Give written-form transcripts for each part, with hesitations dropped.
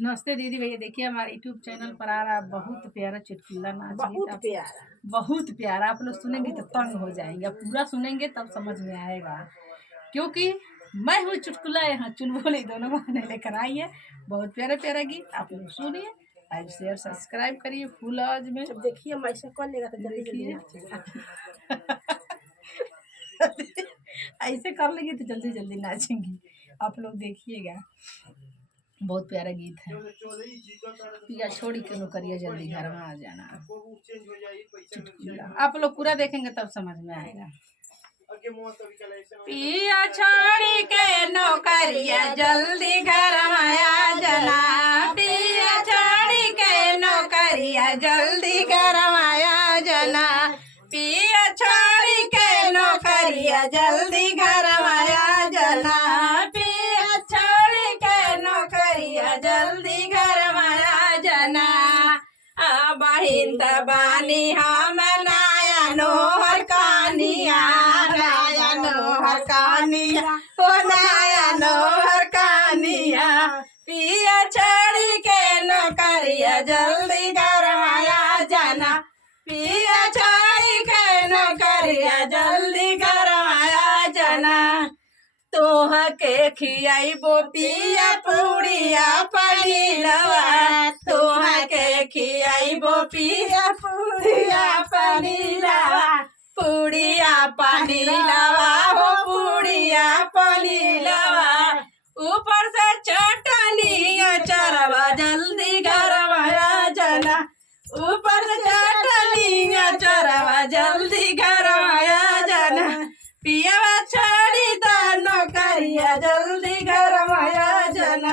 नमस्ते दीदी भैया, देखिए हमारे यूट्यूब चैनल पर आ रहा बहुत प्यारा चुटकुला नाच बहुत प्यारा। आप लोग सुनेंगे तो तंग हो जाएंगे, पूरा सुनेंगे तब समझ में आएगा, क्योंकि मैं हूँ चुटकुला, यहाँ चुलबुली दोनों बहाने लेकर आई है। बहुत प्यारा प्यारा गीत आप लोग सुनिए, लाइक शेयर सब्सक्राइब करिए। फुल आवाज में देखिए मैं ऐसे कर लेगा तो जल्दी ऐसे कर लेंगे तो जल्दी जल्दी नाचेंगे। आप लोग देखिएगा, बहुत प्यारा गीत है। पिया छोड़ी क्यों करिए, जल्दी घर में आ जाना। चुटकुला आप लोग पूरा देखेंगे तब समझ में आएगा। पिया छोड़ी के नौकरिया जल्दी घर में आ जाना। पिया छोड़ी के नौकरिया जल्दी घर में आ जाना। पिया छोड़ी के नौकरिया जल्दी घर में आ जाना। पिया छोड़ी के नौकरिया जल्दी घर में आ जाना। बहिन बानी हम नाया नोहर कानिया, नाया नोहर कानिया, ओ नाया नोहर कानिया। पिया छोड़ी के नौकरिया जल्दी घर में आ जाना। पिया छोड़ी के नौकरिया जल्दी घर में आ जाना। तोह के खियाइबो पिया पूड़िया पनीरवा, तोह के खियाइबो पिया पूड़िया पनीरवा। पूड़िया पनीरवा हो पूड़िया पनीरवा, ऊपर से चटनी अचारवा जल्दी घर में आ जाना। ऊपर से चटनी अचारवा जल्दी घर में आ जाना। पियावा छोड़ी द नौकरिया जल्दी घर में आ जाना।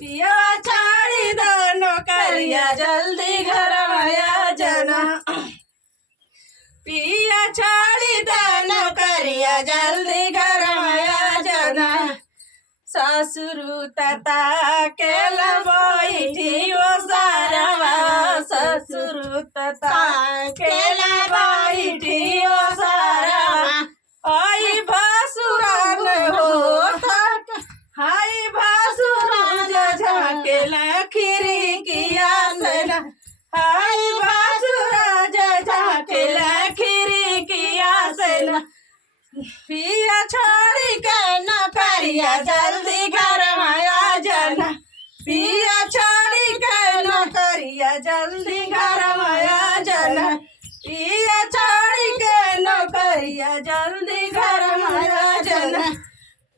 पियावा छोड़ी द नौकरिया जल्दी घर में आ जाना। पिया छोड़ी द नौकरिया जल्दी घर में आ जाना। ससुर तता के बैठी ओ सारवा, ससुर तता के बैठी ओ सारवा। आई भासुरान हो हाय भासुरान झाकेल खिड़किया से, हाय भासुरान झाकेल खिड़किया से। पिया छोड़ी के नौकरिया जल्दी घर में आ जाना। पिया छोड़ी के नौकरिया जल्दी घर में आ जाना। पिया छोड़ी के नौकरिया जल्दी घर में आ जाना।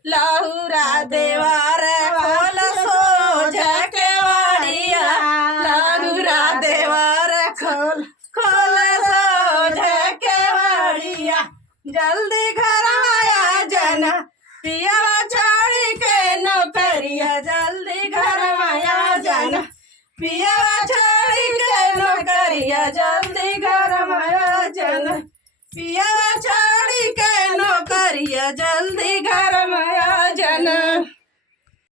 लहुरा देवार खोल सोझ के वाड़िया, लहुरा देवार खोल सोझ के वाड़िया, जल्दी घर में आ जाना। पियावा छोड़ी के नौकरिया जल्दी घर में आ जाना। पियावा छोड़ी के नौकरिया जल्दी घर में आ जाना। पियावा